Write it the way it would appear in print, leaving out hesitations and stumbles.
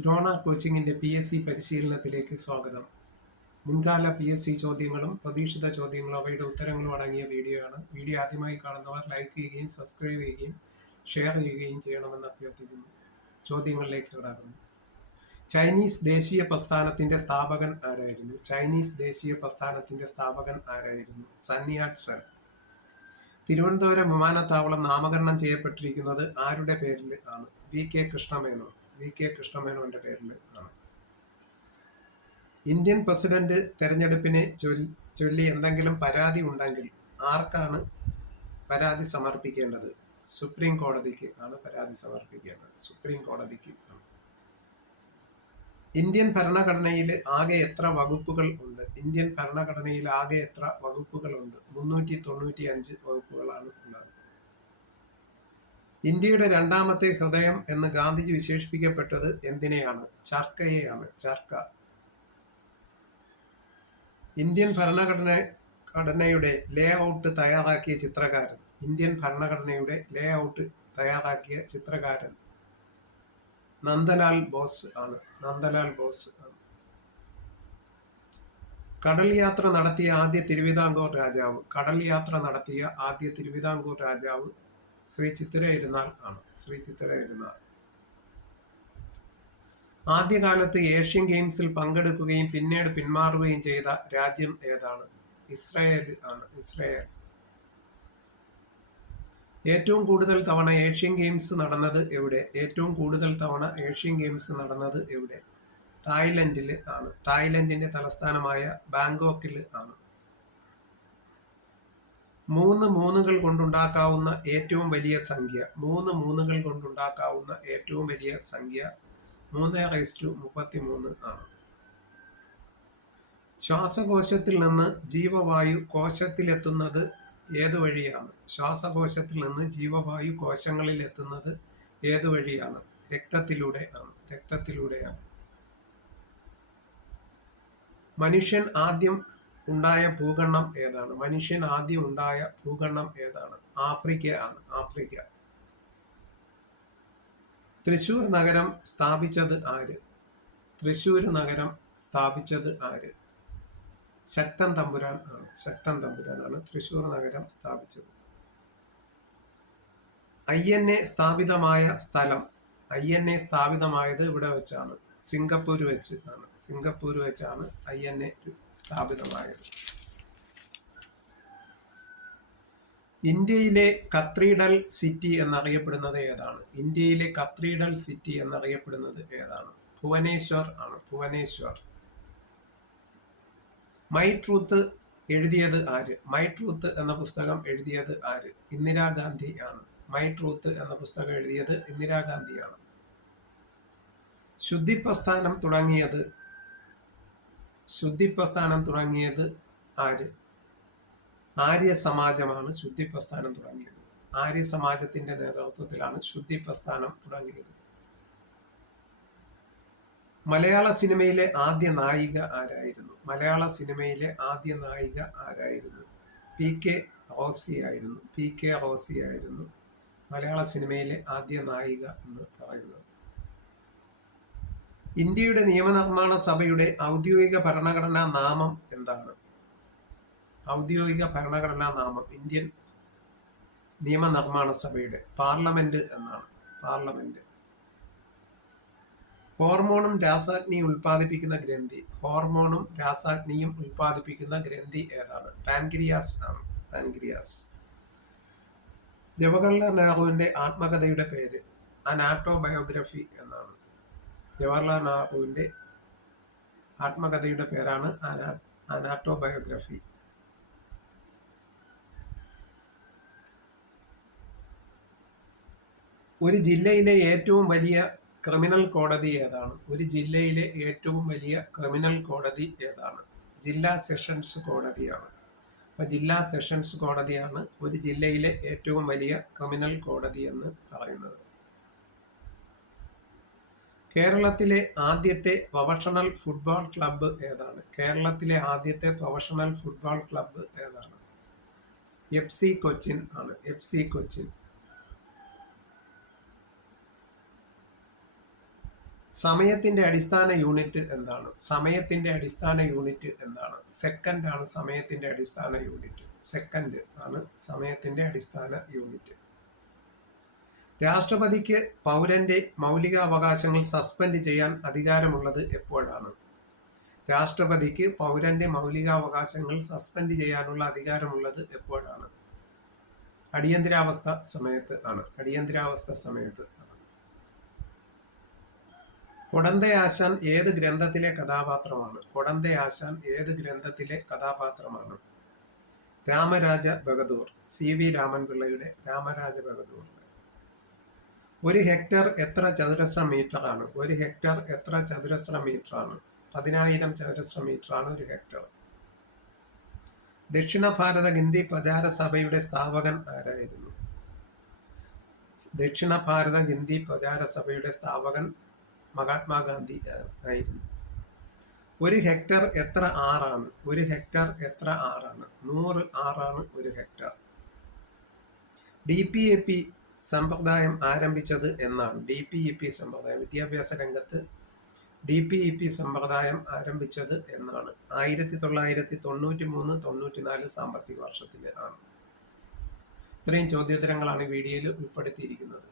Drona കോച്ചിങ്ങിന്റെ PSC പരിശീലനത്തിലേക്ക് സ്വാഗതം. മുൻകാല PSC ചോദ്യങ്ങളും പ്രതീക്ഷിത ചോദ്യങ്ങളും അവയുടെ ഉത്തരങ്ങളും അടങ്ങിയ വീഡിയോ ആണ്. വീഡിയോ ആദ്യമായി കാണുന്നവർ ലൈക്ക് ചെയ്യുകയും സബ്സ്ക്രൈബ് ചെയ്യുകയും ഷെയർ ചെയ്യുകയും ചെയ്യണമെന്ന് അഭ്യർത്ഥിക്കുന്നു. ചോദ്യങ്ങളിലേക്ക് കടക്കുന്നു. ചൈനീസ് ദേശീയ പ്രസ്ഥാനത്തിന്റെ സ്ഥാപകൻ ആരായിരുന്നു? ചൈനീസ് ദേശീയ പ്രസ്ഥാനത്തിന്റെ സ്ഥാപകൻ ആരായിരുന്നു? സൻ യാറ്റ് സെൻ. തിരുവനന്തപുരം വിമാനത്താവളം നാമകരണം ചെയ്യപ്പെട്ടിരിക്കുന്നത് ആരുടെ പേരിൽ ആണ്? VK കൃഷ്ണമേനോൻ. VK കൃഷ്ണമേനോന്റെ പേരിൽ ആണ്. ഇന്ത്യൻ പ്രസിഡന്റ് തെരഞ്ഞെടുപ്പിനെ ചൊല്ലി എന്തെങ്കിലും പരാതി ഉണ്ടെങ്കിൽ ആർക്കാണ് പരാതി സമർപ്പിക്കേണ്ടത്? സുപ്രീം കോടതിക്ക് ആണ് പരാതി സമർപ്പിക്കേണ്ടത്. സുപ്രീം കോടതിക്ക് ആണ്. ഇന്ത്യൻ ഭരണഘടനയിൽ ആകെ എത്ര വകുപ്പുകൾ ഉണ്ട്? ഇന്ത്യൻ ഭരണഘടനയിൽ ആകെ എത്ര വകുപ്പുകൾ ഉണ്ട്? 395 വകുപ്പുകളാണ് ഉള്ളത്. ഇന്ത്യയുടെ രണ്ടാമത്തെ ഹൃദയം എന്ന് ഗാന്ധിജി വിശേഷിപ്പിക്കപ്പെട്ടത് എന്തിനെയാണ്? ചർക്കയെയാണ്. ചർക്ക. ഇന്ത്യൻ ഭരണഘടനയുടെ ലേ ഔട്ട് തയ്യാറാക്കിയ ചിത്രകാരൻ. ഇന്ത്യൻ ഭരണഘടനയുടെ ലേ ഔട്ട് തയ്യാറാക്കിയ ചിത്രകാരൻ നന്ദലാൽ ബോസ് ആണ്. നന്ദലാൽ ബോസ് ആണ്. കടൽ യാത്ര നടത്തിയ ആദ്യ തിരുവിതാംകൂർ രാജാവ്. കടൽ യാത്ര നടത്തിയ ആദ്യ തിരുവിതാംകൂർ രാജാവ് ശ്രീ ചിത്തിര ഇരുന്നാൾ ആണ്. ശ്രീ ചിത്തിര ഇരുന്നാൾ. ആദ്യകാലത്ത് ഏഷ്യൻ ഗെയിംസിൽ പങ്കെടുക്കുകയും പിന്നീട് പിന്മാറുകയും ചെയ്ത രാജ്യം ഏതാണ്? ഇസ്രായേൽ ആണ്. ഇസ്രായേൽ. ഏറ്റവും കൂടുതൽ തവണ ഏഷ്യൻ ഗെയിംസ് നടന്നത് എവിടെ? ഏറ്റവും കൂടുതൽ തവണ ഏഷ്യൻ ഗെയിംസ് നടന്നത് എവിടെ? തായ്ലൻഡിൽ ആണ്. തായ്ലൻഡിന്റെ തലസ്ഥാനമായ ബാങ്കോക്കിൽ ആണ്. 3 മൂന്നുകൾ കൊണ്ടുണ്ടാക്കാവുന്ന ഏറ്റവും വലിയ സംഖ്യ. 3 മൂന്നുകൾ കൊണ്ടുണ്ടാക്കാവുന്ന ഏറ്റവും വലിയ സംഖ്യ 3:33 ആണ്. ശ്വാസകോശത്തിൽ നിന്ന് ജീവവായു കോശത്തിലെത്തുന്നത് ഏതു വഴിയാണ്? ശ്വാസകോശത്തിൽ നിന്ന് ജീവവായു കോശങ്ങളിൽ എത്തുന്നത് ഏതു വഴിയാണ്? രക്തത്തിലൂടെ ആണ്. രക്തത്തിലൂടെയാണ്. മനുഷ്യൻ ആദ്യം ഉണ്ടായ ഭൂഖണ്ഡം ഏതാണ്? മനുഷ്യൻ ആദ്യം ഉണ്ടായ ഭൂഖണ്ഡം ഏതാണ്? ആഫ്രിക്ക ആണ്. ആഫ്രിക്ക. തൃശൂർ നഗരം സ്ഥാപിച്ചത് ആര്? തൃശൂർ നഗരം സ്ഥാപിച്ചത് ആര്? ശക്തൻ തമ്പുരാൻ ആണ്. ശക്തൻ തമ്പുരാനാണ് തൃശൂർ നഗരം സ്ഥാപിച്ചത്. INA സ്ഥാപിതമായ സ്ഥലം. INA സ്ഥാപിതമായത് ഇവിടെ വെച്ചാണ്. സിംഗപ്പൂർ വെച്ച് ആണ്. സിംഗപ്പൂർ വെച്ചാണ് INA സ്ഥാപിതമായത്. ഇന്ത്യയിലെ കത്തീഡ്രൽ സിറ്റി എന്നറിയപ്പെടുന്നത് ഏതാണ്? ഇന്ത്യയിലെ കത്തീഡ്രൽ സിറ്റി എന്നറിയപ്പെടുന്നത് ഏതാണ്? ഭുവനേശ്വർ ആണ്. ഭുവനേശ്വർ. മൈ ട്രൂത്ത് എഴുതിയത് ആര്? മൈ ട്രൂത്ത് എന്ന പുസ്തകം എഴുതിയത് ആര്? ഇന്ദിരാഗാന്ധി ആണ്. മൈ ട്രൂത്ത് എന്ന പുസ്തകം എഴുതിയത് ഇന്ദിരാഗാന്ധിയാണ്. ശുദ്ധിപ്രസ്ഥാനം തുടങ്ങിയത് ആര്? ആര്യ സമാജമാണ് ശുദ്ധിപ്രസ്ഥാനം തുടങ്ങിയത്. ആര്യ സമാജത്തിന്റെ നേതൃത്വത്തിലാണ് ശുദ്ധിപ്രസ്ഥാനം തുടങ്ങിയത്. മലയാള സിനിമയിലെ ആദ്യ നായിക ആരായിരുന്നു? മലയാള സിനിമയിലെ ആദ്യ നായിക ആരായിരുന്നു? PK റോസി ആയിരുന്നു. PK റോസി ആയിരുന്നു മലയാള സിനിമയിലെ ആദ്യ നായിക എന്ന് പറയുന്നത്. ഇന്ത്യയുടെ നിയമനിർമ്മാണ സഭയുടെ ഔദ്യോഗിക ഭരണഘടനാ നാമം എന്താണ്? ഔദ്യോഗിക ഭരണഘടനാ നാമം ഇന്ത്യൻ നിയമനിർമ്മാണ സഭയുടെ പാർലമെന്റ് എന്നാണ്. പാർലമെന്റ്. ഹോർമോണും രാസാഗ്നിയും ഉൽപ്പാദിപ്പിക്കുന്ന ഗ്രന്ഥി. ഹോർമോണും രാസാഗ്നിയും ഉൽപ്പാദിപ്പിക്കുന്ന ഗ്രന്ഥി ഏതാണ്? പാൻക്രിയാസ് ആണ്. പാൻക്രിയാസ്. ജവഹർലാൽ നെഹ്റുവിന്റെ ആത്മകഥയുടെ പേര്? ആൻ ആട്ടോബയോഗ്രഫി എന്നാണ്. ജവഹർലാൽ നെഹ്റുവിന്റെ ആത്മകഥയുടെ പേരാണ് ആൻ ആട്ടോബയോഗ്രഫി. ഒരു ജില്ലയിലെ ഏറ്റവും വലിയ ക്രിമിനൽ കോടതി ഏതാണ്? ഒരു ജില്ലയിലെ ഏറ്റവും വലിയ ക്രിമിനൽ കോടതി ഏതാണ്? ജില്ലാ സെഷൻസ് കോടതിയാണ്. അപ്പൊ ജില്ലാ സെഷൻസ് കോടതിയാണ് ഒരു ജില്ലയിലെ ഏറ്റവും വലിയ ക്രിമിനൽ കോടതി എന്ന് പറയുന്നത്. കേരളത്തിലെ ആദ്യത്തെ പ്രൊഫഷണൽ ഫുട്ബോൾ ക്ലബ്ബ് ഏതാണ്? കേരളത്തിലെ ആദ്യത്തെ പ്രൊഫഷണൽ ഫുട്ബോൾ ക്ലബ്ബ് ഏതാണ്? FC കൊച്ചിൻ ആണ്. FC കൊച്ചിൻ. സമയത്തിന്റെ അടിസ്ഥാന യൂണിറ്റ് എന്താണ്? സമയത്തിന്റെ അടിസ്ഥാന യൂണിറ്റ് എന്താണ്? സെക്കൻഡ് ആണ് സമയത്തിന്റെ അടിസ്ഥാന യൂണിറ്റ്. സെക്കൻഡ് ആണ് സമയത്തിന്റെ അടിസ്ഥാന യൂണിറ്റ്. രാഷ്ട്രപതിക്ക് പൗരന്റെ മൗലികാവകാശങ്ങൾ സസ്പെൻഡ് ചെയ്യാൻ അധികാരമുള്ളത് എപ്പോഴാണ്? രാഷ്ട്രപതിക്ക് പൗരന്റെ മൗലികാവകാശങ്ങൾ സസ്പെൻഡ് ചെയ്യാനുള്ള അധികാരമുള്ളത് എപ്പോഴാണ്? അടിയന്തരാവസ്ഥ സമയത്ത് ആണ്. അടിയന്തരാവസ്ഥ സമയത്ത് ആണ്. കൊടന്തയാശാൻ ഏത് ഗ്രന്ഥത്തിലെ കഥാപാത്രമാണ്? കൊടന്തയാശാൻ ഏത് ഗ്രന്ഥത്തിലെ കഥാപാത്രമാണ്? രാമരാജ ബഹദൂർ. CV രാമൻപിള്ളയുടെ രാമരാജ ബഹദൂർ. ഒരു ഹെക്ടർ എത്ര ചതുരശ്ര മീറ്റർ ആണ്? ഒരു ഹെക്ടർ എത്ര ചതുരശ്ര മീറ്റർ ആണ്? 10,000 ചതുരശ്ര മീറ്റർ ആണ് ഒരു ഹെക്ടർ. ദക്ഷിണ ഭാരത ഹിന്ദി പ്രചാര സഭയുടെ സ്ഥാപകൻ ആരായിരുന്നു? ദക്ഷിണ ഭാരത ഹിന്ദി പ്രചാര സഭയുടെ സ്ഥാപകൻ മഹാത്മാഗാന്ധി ആയിരുന്നു. ഒരു ഹെക്ടർ എത്ര ആറാണ്? ഒരു ഹെക്ടർ എത്ര ആറാണ്? 100 ആറാണ് ഒരു ഹെക്ടർ. DPEP സമ്പ്രദായം ആരംഭിച്ചത് എന്നാണ്? DPEP സമ്പ്രദായം, വിദ്യാഭ്യാസ രംഗത്ത് DPEP സമ്പ്രദായം ആരംഭിച്ചത് എന്നാണ്? 1993-94 സാമ്പത്തിക വർഷത്തിൽ ആണ്. ഇത്രയും ചോദ്യോത്തരങ്ങളാണ് വീഡിയോയിൽ ഉൾപ്പെടുത്തിയിരിക്കുന്നത്.